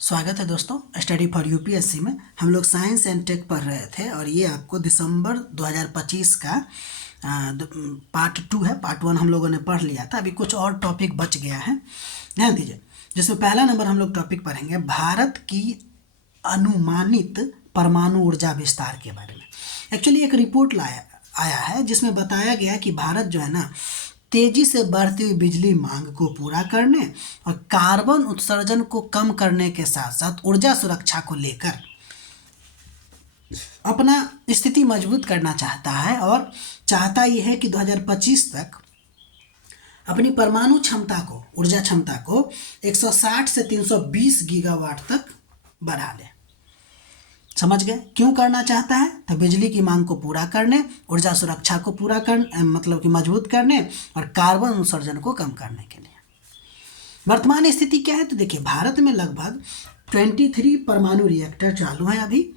स्वागत है दोस्तों स्टडी फॉर यूपीएससी में। हम लोग साइंस एंड टेक पढ़ रहे थे और ये आपको दिसंबर 2025 का पार्ट 2 है। पार्ट 1 हम लोगों ने पढ़ लिया था, अभी कुछ और टॉपिक बच गया है, ध्यान दीजिए। जिसमें पहला नंबर हम लोग टॉपिक पढ़ेंगे भारत की अनुमानित परमाणु ऊर्जा विस्तार के बारे में। एक्चुअली एक रिपोर्ट आया है जिसमें बताया गया कि भारत जो है ना तेजी से बढ़ती हुई बिजली मांग को पूरा करने और कार्बन उत्सर्जन को कम करने के साथ साथ ऊर्जा सुरक्षा को लेकर अपना स्थिति मजबूत करना चाहता है और चाहता यह है कि 2025 तक अपनी परमाणु क्षमता को, ऊर्जा क्षमता को 160 से 320 गीगावाट तक बढ़ा ले। समझ गए क्यों करना चाहता है? तो बिजली की मांग को पूरा करने, ऊर्जा सुरक्षा को पूरा करने, मतलब कि मजबूत करने और कार्बन उत्सर्जन को कम करने के लिए। वर्तमान स्थिति क्या है? तो देखिए भारत में लगभग 23 परमाणु रिएक्टर चालू हैं अभी,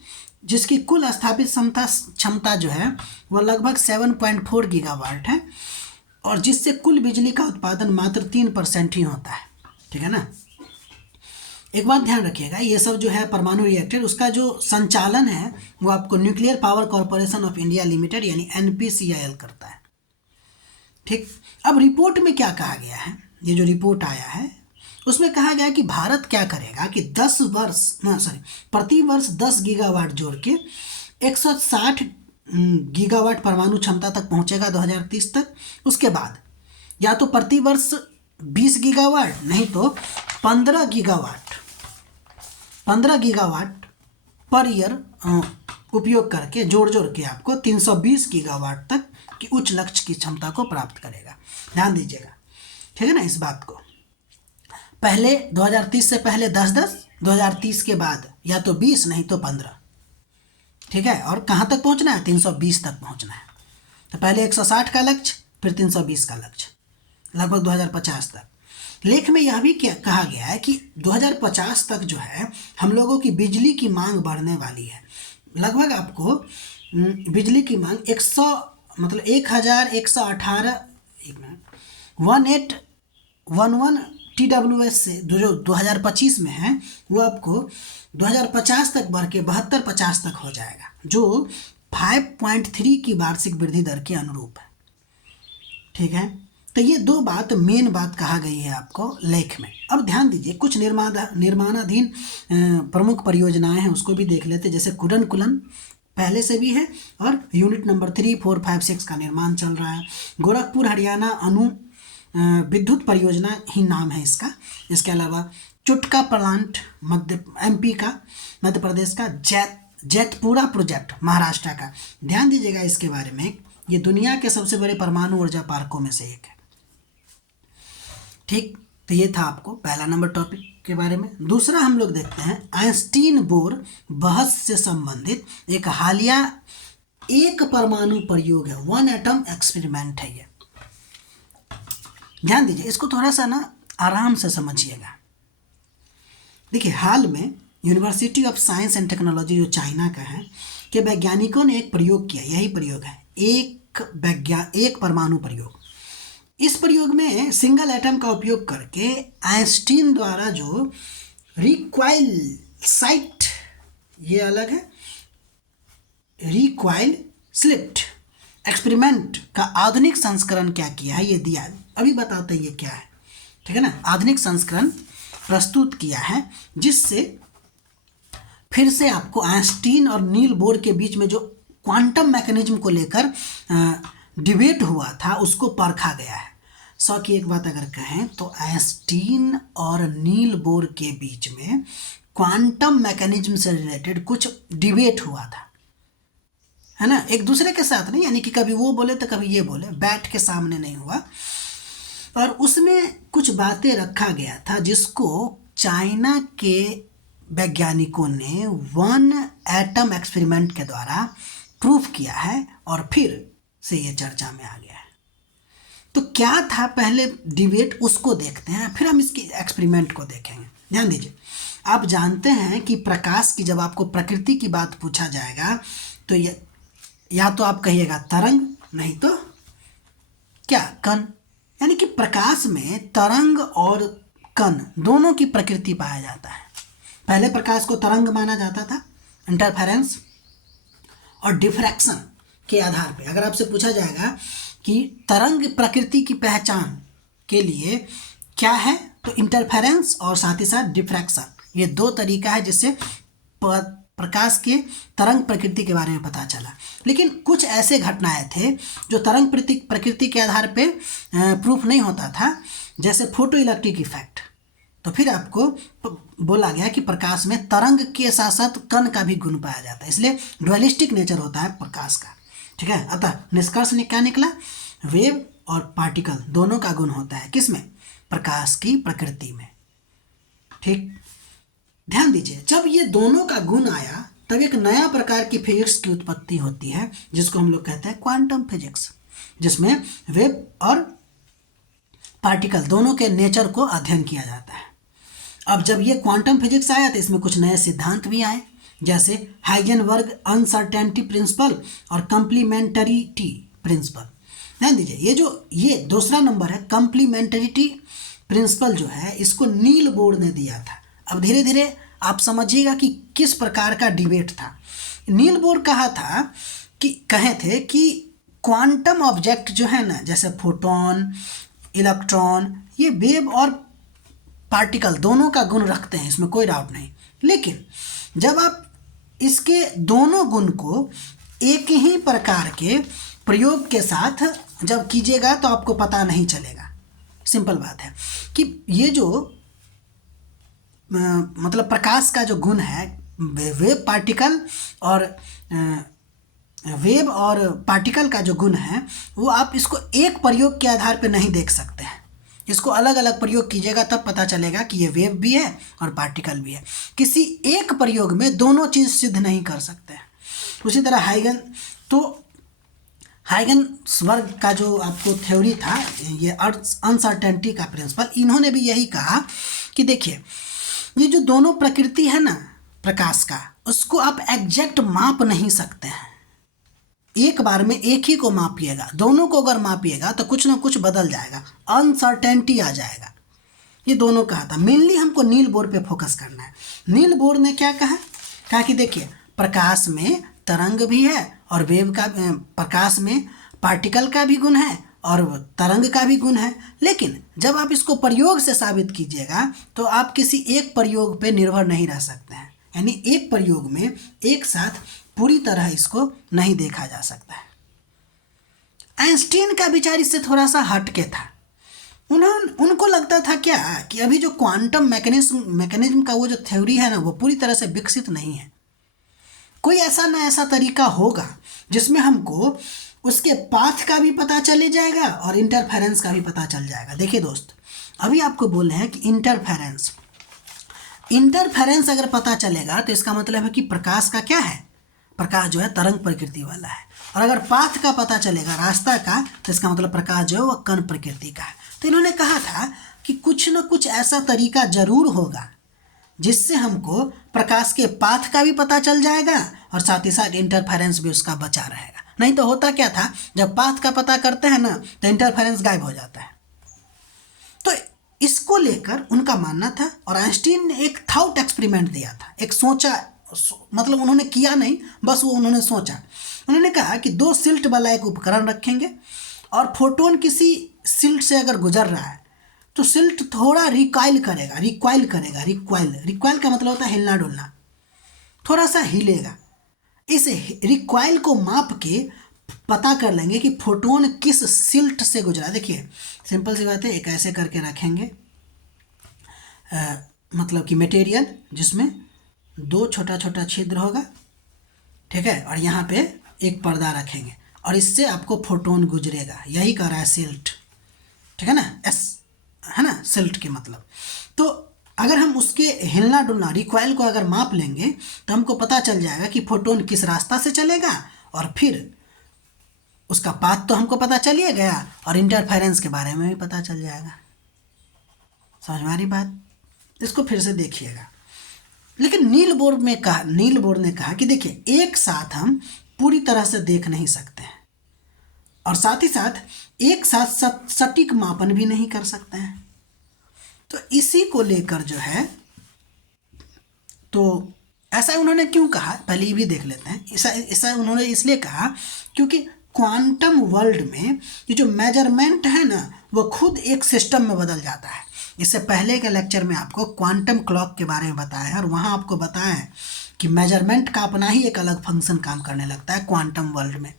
जिसकी कुल स्थापित क्षमता जो है वह लगभग 7.4 गीगावाट है और जिससे कुल बिजली का उत्पादन मात्र 3% ही होता है। ठीक है ना। एक बात ध्यान रखिएगा, ये सब जो है परमाणु रिएक्टर, उसका जो संचालन है वो आपको nuclear power corporation of India limited यानी एनपीसीआईएल करता है। ठीक। अब रिपोर्ट में क्या कहा गया है, ये जो रिपोर्ट आया है उसमें कहा गया कि भारत क्या करेगा कि प्रति वर्ष 10 गीगावाट जोड़ के 160 गीगावाट परमाणु क्षमता तक पहुंचेगा 2030 तक। उसके बाद या तो प्रति वर्ष 20 गीगावाट, नहीं तो 15 गीगावाट पर ईयर उपयोग करके जोड़ के आपको 320 गीगावाट तक की उच्च लक्ष्य की क्षमता को प्राप्त करेगा। ध्यान दीजिएगा, ठीक है ना इस बात को। पहले 2030 से पहले 10-10, 2030 के बाद या तो 20 नहीं तो 15। ठीक है। और कहाँ तक पहुँचना है? 320 तक पहुँचना है। तो पहले 160 का लक्ष्य, फिर 320 का लक्ष्य, लगभग 2050 तक। लेख में यह भी कहा गया है कि 2050 तक जो है हम लोगों की बिजली की मांग बढ़ने वाली है। लगभग आपको बिजली की मांग 1118 1811 TWS से जो 2025 में है वो आपको 2050 तक बढ़ के 72-50 तक हो जाएगा, जो 5.3 की वार्षिक वृद्धि दर के अनुरूप है। ठीक है। तो ये दो मेन बात कहा गई है आपको लेख में। अब ध्यान दीजिए, कुछ निर्माणाधीन प्रमुख परियोजनाएं हैं उसको भी देख लेते। जैसे कुडनकुलन पहले से भी है और यूनिट नंबर 3, 4, 5, 6 का निर्माण चल रहा है। गोरखपुर हरियाणा अणु विद्युत परियोजना ही नाम है इसका। इसके अलावा चुटका प्लांट मध्य प्रदेश का, जेतपुरा प्रोजेक्ट महाराष्ट्र का। ध्यान दीजिएगा इसके बारे में, ये दुनिया के सबसे बड़े परमाणु ऊर्जा पार्कों में से एक है। ठीक। तो ये था आपको पहला नंबर टॉपिक के बारे में। दूसरा हम लोग देखते हैं आइंस्टीन बोर बहस से संबंधित एक हालिया एक परमाणु प्रयोग है, 1 एटम एक्सपेरिमेंट है ये। ध्यान दीजिए, इसको थोड़ा सा ना आराम से समझिएगा। देखिए हाल में university of science and technology जो चाइना का है के वैज्ञानिकों ने एक प्रयोग किया। यही प्रयोग है एक परमाणु प्रयोग। इस प्रयोग में सिंगल एटम का उपयोग करके आइंस्टीन द्वारा जो रिक्वाइल साइट, ये अलग है, रिक्वाइल स्लिट एक्सपेरिमेंट का आधुनिक संस्करण क्या किया है ये दिया है। अभी बताते हैं ये क्या है। ठीक है ना। आधुनिक संस्करण प्रस्तुत किया है जिससे फिर से आपको आइंस्टीन और नील बोर के बीच में जो क्वांटम मैकेनिज्म को लेकर डिबेट हुआ था उसको परखा गया है। सौ की एक बात अगर कहें तो आइंस्टीन और नील बोर के बीच में क्वांटम मैकेनिज्म से रिलेटेड कुछ डिबेट हुआ था, है ना। एक दूसरे के साथ नहीं, यानी कि कभी वो बोले तो कभी ये बोले, बैठ के सामने नहीं हुआ। और उसमें कुछ बातें रखा गया था जिसको चाइना के वैज्ञानिकों ने 1 एटम एक्सपेरिमेंट के द्वारा प्रूफ किया है और फिर से ये चर्चा में आ गया है। तो क्या था पहले डिबेट, उसको देखते हैं, फिर हम इसकी एक्सपेरिमेंट को देखेंगे। ध्यान दीजिए, आप जानते हैं कि प्रकाश की, जब आपको प्रकृति की बात पूछा जाएगा तो या तो आप कहिएगा तरंग, नहीं तो क्या, कण। यानी कि प्रकाश में तरंग और कण दोनों की प्रकृति पाया जाता है। पहले प्रकाश को तरंग माना जाता था, इंटरफेरेंस और डिफ्रैक्शन के आधार पे। अगर आपसे पूछा जाएगा कि तरंग प्रकृति की पहचान के लिए क्या है, तो इंटरफेरेंस और साथ ही साथ डिफ्रैक्शन, ये दो तरीका है जिससे प्रकाश के तरंग प्रकृति के बारे में पता चला। लेकिन कुछ ऐसे घटनाएं थे जो तरंग प्रकृति के आधार पे प्रूफ नहीं होता था, जैसे फोटो इलेक्ट्रिक इफेक्ट। तो फिर आपको बोला गया कि प्रकाश में तरंग के साथ साथ कण का भी गुण पाया जाता है, इसलिए ड्युअलिस्टिक नेचर होता है प्रकाश का। ठीक है, अतः निष्कर्ष क्या निकला, वेव और पार्टिकल दोनों का गुण होता है किसमें, प्रकाश की प्रकृति में। ठीक, ध्यान दीजिए, जब ये दोनों का गुण आया तब एक नया प्रकार की फिजिक्स की उत्पत्ति होती है जिसको हम लोग कहते हैं क्वांटम फिजिक्स, जिसमें वेव और पार्टिकल दोनों के नेचर को अध्ययन किया जाता है। अब जब ये क्वांटम फिजिक्स आया तो इसमें कुछ नए सिद्धांत भी आए, जैसे हाइजेनबर्ग अनसर्टेनिटी प्रिंसिपल और कंप्लीमेंटरिटी प्रिंसिपल। ध्यान दीजिए, ये दूसरा नंबर है, कंप्लीमेंटरिटी प्रिंसिपल जो है इसको नील बोर ने दिया था। अब धीरे धीरे आप समझिएगा कि किस प्रकार का डिबेट था। नील बोर कहे थे कि क्वांटम ऑब्जेक्ट जो है ना, जैसे फोटोन, इलेक्ट्रॉन, ये वेव और पार्टिकल दोनों का गुण रखते हैं, इसमें कोई डाउट नहीं। लेकिन जब आप इसके दोनों गुण को एक ही प्रकार के प्रयोग के साथ जब कीजिएगा तो आपको पता नहीं चलेगा। सिंपल बात है कि ये जो मतलब प्रकाश का जो गुण है, वेव और पार्टिकल का जो गुण है वो आप इसको एक प्रयोग के आधार पर नहीं देख सकते हैं। इसको अलग अलग प्रयोग कीजिएगा तब पता चलेगा कि ये वेव भी है और पार्टिकल भी है। किसी एक प्रयोग में दोनों चीज़ सिद्ध नहीं कर सकते हैं। उसी तरह हाइगन्सबर्ग का जो आपको थ्योरी था, ये अनसर्टेनिटी का प्रिंसिपल, इन्होंने भी यही कहा कि देखिए, ये जो दोनों प्रकृति है ना प्रकाश का, उसको आप एग्जैक्ट माप नहीं सकते हैं। एक बार में एक ही को मापिएगा, दोनों को अगर मापिएगा तो कुछ ना कुछ बदल जाएगा, अनसर्टेनिटी आ जाएगा। ये दोनों कहा था। मेनली हमको नील बोर पे फोकस करना है। नील बोर ने क्या कहा कि देखिए, प्रकाश में तरंग भी है और प्रकाश में पार्टिकल का भी गुण है और तरंग का भी गुण है। लेकिन जब आप इसको प्रयोग से साबित कीजिएगा तो आप किसी एक प्रयोग पे निर्भर नहीं रह सकते हैं, यानी एक प्रयोग में एक साथ पूरी तरह इसको नहीं देखा जा सकता है। आइंस्टीन का विचार इससे थोड़ा सा हटके था। उनको लगता था क्या कि अभी जो क्वांटम मैकेनिज्म का वो जो थ्योरी है ना, वो पूरी तरह से विकसित नहीं है। कोई ऐसा ना ऐसा तरीका होगा जिसमें हमको उसके पाथ का भी पता चले जाएगा और इंटरफेरेंस का भी पता चल जाएगा। देखिए दोस्त, अभी आपको बोल रहे हैं कि इंटरफेरेंस अगर पता चलेगा तो इसका मतलब है कि प्रकाश का क्या है, प्रकाश जो है तरंग प्रकृति वाला है। और अगर पाथ का पता चलेगा, रास्ता का, तो इसका मतलब प्रकाश जो है वह कण प्रकृति का है। तो इन्होंने कहा था कि कुछ न कुछ ऐसा तरीका जरूर होगा जिससे हमको प्रकाश के पाथ का भी पता चल जाएगा और साथ ही साथ इंटरफेरेंस भी उसका बचा रहेगा। नहीं तो होता क्या था, जब पाथ का पता करते हैं ना तो इंटरफेरेंस गायब हो जाता है। तो इसको लेकर उनका मानना था और आइंस्टीन ने एक थॉट एक्सपेरिमेंट दिया था, एक सोचा, मतलब उन्होंने किया नहीं, बस वो उन्होंने सोचा। उन्होंने कहा कि 2 सिल्ट वाला एक उपकरण रखेंगे और फोटोन किसी सिल्ट से अगर गुजर रहा है तो सिल्ट थोड़ा रिक्वाइल का मतलब होता है हिलना डुलना, थोड़ा सा हिलेगा। इस रिक्वाइल को माप के पता कर लेंगे कि फोटोन किस सिल्ट से गुजरा। देखिए सिंपल सी बात है, एक ऐसे करके रखेंगे, मतलब कि मटेरियल जिसमें 2 छोटा छोटा छिद्र होगा, ठीक है, और यहाँ पे एक पर्दा रखेंगे और इससे आपको फोटोन गुजरेगा। यही कह रहा है सिल्ट, ठीक है ना, है ना सिल्ट के मतलब। तो अगर हम उसके हिलना डुलना रिक्वाइल को अगर माप लेंगे तो हमको पता चल जाएगा कि फोटोन किस रास्ता से चलेगा और फिर उसका पाथ तो हमको पता चल ही गया और इंटरफेरेंस के बारे में भी पता चल जाएगा। समझ में आ रही बात? इसको फिर से देखिएगा। लेकिन नील बोर ने कहा कि देखिए, एक साथ हम पूरी तरह से देख नहीं सकते हैं और साथ ही साथ एक साथ सटीक मापन भी नहीं कर सकते हैं। तो इसी को लेकर जो है तो ऐसा उन्होंने क्यों कहा, पहले ये भी देख लेते हैं। ऐसा उन्होंने इसलिए कहा क्योंकि क्वांटम वर्ल्ड में ये जो मेजरमेंट है ना, वो खुद एक सिस्टम में बदल जाता है। इससे पहले के लेक्चर में आपको क्वांटम क्लॉक के बारे में बताया है और वहाँ आपको बताया है कि मेजरमेंट का अपना ही एक अलग फंक्शन काम करने लगता है क्वांटम वर्ल्ड में।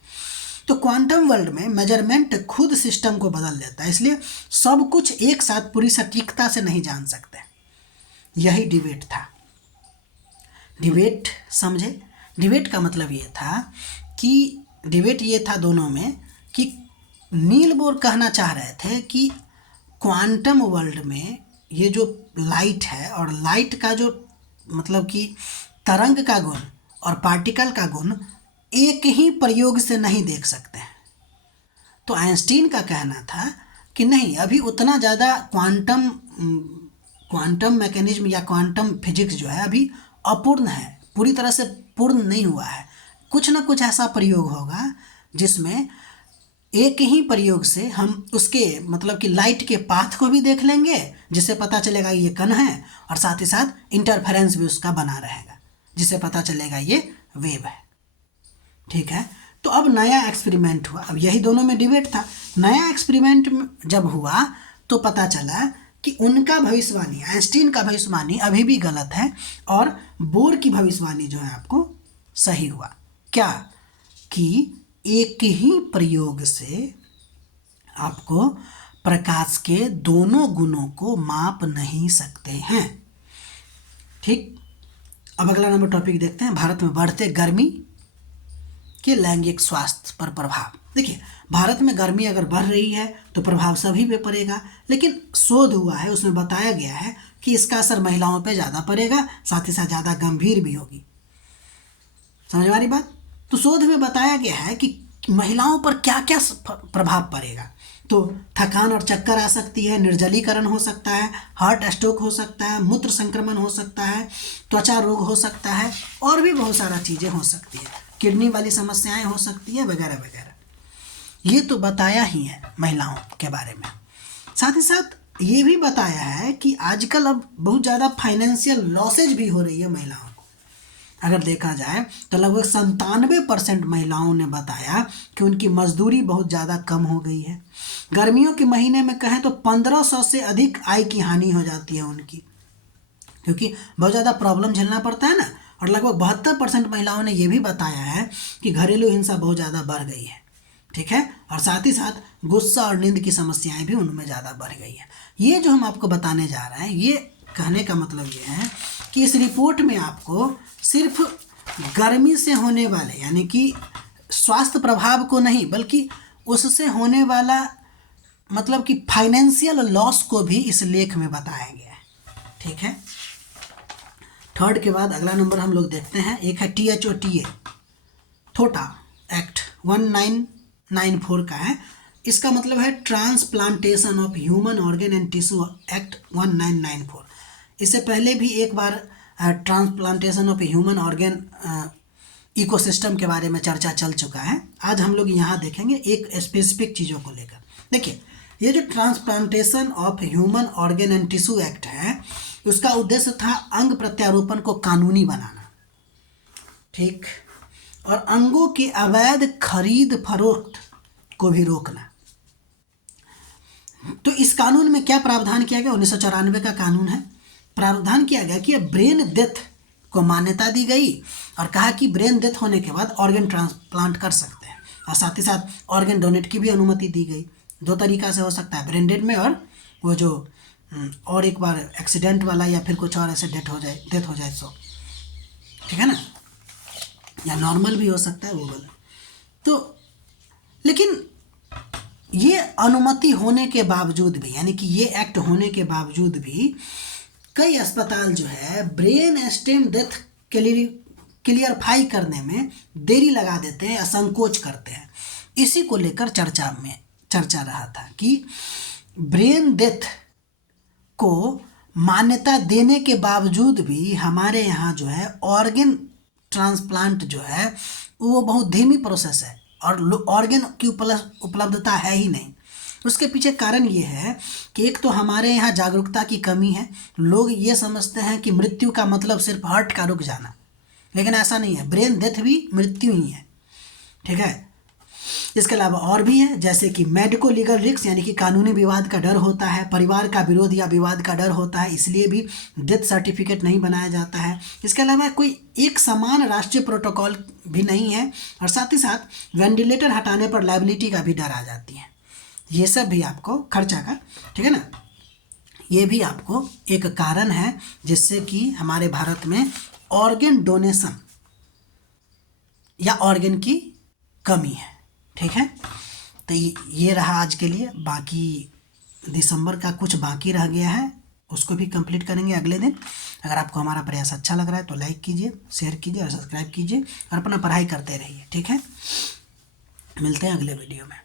तो क्वांटम वर्ल्ड में मेजरमेंट खुद सिस्टम को बदल देता है, इसलिए सब कुछ एक साथ पूरी सटीकता से नहीं जान सकते। यही डिबेट था। डिबेट समझे? डिबेट का मतलब ये था कि डिबेट ये था दोनों में कि नील बोर कहना चाह रहे थे कि क्वांटम वर्ल्ड में ये जो लाइट है और लाइट का जो मतलब कि तरंग का गुण और पार्टिकल का गुण एक ही प्रयोग से नहीं देख सकते हैं। तो आइंस्टीन का कहना था कि नहीं, अभी उतना ज़्यादा क्वांटम मैकेनिज्म या क्वांटम फिजिक्स जो है अभी अपूर्ण है, पूरी तरह से पूर्ण नहीं हुआ है। कुछ ना कुछ ऐसा प्रयोग होगा जिसमें एक ही प्रयोग से हम उसके मतलब कि लाइट के पाथ को भी देख लेंगे, जिससे पता चलेगा ये कण है, और साथ ही साथ इंटरफेरेंस भी उसका बना रहेगा, जिससे पता चलेगा ये वेव है। ठीक है, तो अब नया एक्सपेरिमेंट हुआ। अब यही दोनों में डिबेट था। नया एक्सपेरिमेंट जब हुआ तो पता चला कि उनका भविष्यवाणी, आइंस्टीन का भविष्यवाणी अभी भी गलत है और बोर की भविष्यवाणी जो है आपको सही हुआ। क्या कि एक ही प्रयोग से आपको प्रकाश के दोनों गुणों को माप नहीं सकते हैं। ठीक, अब अगला नंबर टॉपिक देखते हैं, भारत में बढ़ते गर्मी के लैंगिक स्वास्थ्य पर प्रभाव। देखिए, भारत में गर्मी अगर बढ़ रही है तो प्रभाव सभी पे पड़ेगा, लेकिन शोध हुआ है, उसमें बताया गया है कि इसका असर महिलाओं पे ज़्यादा पड़ेगा, साथ ही साथ ज़्यादा गंभीर भी होगी। समझ वाली बात? तो शोध में बताया गया है कि महिलाओं पर क्या क्या प्रभाव पड़ेगा। तो थकान और चक्कर आ सकती है, निर्जलीकरण हो सकता है, हार्ट स्ट्रोक हो सकता है, मूत्र संक्रमण हो सकता है, त्वचा रोग हो सकता है, और भी बहुत सारा चीज़ें हो सकती है, किडनी वाली समस्याएं हो सकती है, वगैरह वगैरह। ये तो बताया ही है महिलाओं के बारे में। साथ ही साथ ये भी बताया है कि आजकल अब बहुत ज़्यादा फाइनेंशियल लॉसेज भी हो रही है महिलाओं को। अगर देखा जाए तो लगभग 97% महिलाओं ने बताया कि उनकी मजदूरी बहुत ज़्यादा कम हो गई है। गर्मियों के महीने में कहें तो 1500 से अधिक आय की हानि हो जाती है उनकी, क्योंकि बहुत ज़्यादा प्रॉब्लम झेलना पड़ता है ना। और लगभग 72% महिलाओं ने यह भी बताया है कि घरेलू हिंसा बहुत ज़्यादा बढ़ गई है। ठीक है, और साथ ही साथ गुस्सा और नींद की समस्याएं भी उनमें ज़्यादा बढ़ गई है। ये जो हम आपको बताने जा रहे हैं, ये कहने का मतलब ये है कि इस रिपोर्ट में आपको सिर्फ गर्मी से होने वाले यानी कि स्वास्थ्य प्रभाव को नहीं, बल्कि उससे होने वाला मतलब कि फाइनेंशियल लॉस को भी इस लेख में बताया गया है। ठीक है, थर्ड के बाद अगला नंबर हम लोग देखते हैं, एक है THOTA थोटा एक्ट 1994 का है। इसका मतलब है transplantation of human organ and tissue act 1994। इससे पहले भी एक बार transplantation of human organ ecosystem के बारे में चर्चा चल चुका है। आज हम लोग यहाँ देखेंगे एक स्पेसिफिक चीज़ों को लेकर। देखिए, ये जो transplantation of human organ and tissue act है, उसका उद्देश्य था अंग प्रत्यारोपण को कानूनी बनाना। ठीक, और अंगों की अवैध खरीद फरोख्त को भी रोकना। तो इस कानून में क्या प्रावधान किया गया? 1994 का कानून है। प्रावधान किया गया कि ब्रेन डेथ को मान्यता दी गई और कहा कि ब्रेन डेथ होने के बाद ऑर्गन ट्रांसप्लांट कर सकते हैं, और साथ ही साथ ऑर्गन डोनेट की भी अनुमति दी गई। दो तरीका से हो सकता है, ब्रेन डेथ में, और वो जो और एक बार एक्सीडेंट वाला या फिर कुछ और ऐसे डेथ हो जाए सो, ठीक है ना, या नॉर्मल भी हो सकता है वो वाला। तो लेकिन ये अनुमति होने के बावजूद भी, यानी कि ये एक्ट होने के बावजूद भी कई अस्पताल जो है ब्रेन स्टेम डेथ क्लियरफाई करने में देरी लगा देते हैं या संकोच करते हैं। इसी को लेकर चर्चा रहा था कि ब्रेन डेथ को मान्यता देने के बावजूद भी हमारे यहाँ जो है ऑर्गन ट्रांसप्लांट जो है वो बहुत धीमी प्रोसेस है और ऑर्गन की उपलब्धता है ही नहीं। उसके पीछे कारण ये है कि एक तो हमारे यहाँ जागरूकता की कमी है। लोग ये समझते हैं कि मृत्यु का मतलब सिर्फ हार्ट का रुक जाना, लेकिन ऐसा नहीं है, ब्रेन डेथ भी मृत्यु ही है, ठीक है। इसके अलावा और भी है, जैसे कि मेडिको लीगल रिस्क, यानी कि कानूनी विवाद का डर होता है, परिवार का विरोध या विवाद का डर होता है, इसलिए भी डेथ सर्टिफिकेट नहीं बनाया जाता है। इसके अलावा कोई एक समान राष्ट्रीय प्रोटोकॉल भी नहीं है, और साथ ही साथ वेंटिलेटर हटाने पर लायबिलिटी का भी डर आ जाती है। ये सब भी आपको खर्चा का, ठीक है ना, ये भी आपको एक कारण है जिससे कि हमारे भारत में ऑर्गन डोनेशन या ऑर्गन की कमी है, ठीक है। तो ये रहा आज के लिए। बाकी दिसंबर का कुछ बाकी रह गया है, उसको भी कंप्लीट करेंगे अगले दिन। अगर आपको हमारा प्रयास अच्छा लग रहा है तो लाइक कीजिए, शेयर कीजिए और सब्सक्राइब कीजिए, और अपना पढ़ाई करते रहिए, ठीक है। मिलते हैं अगले वीडियो में।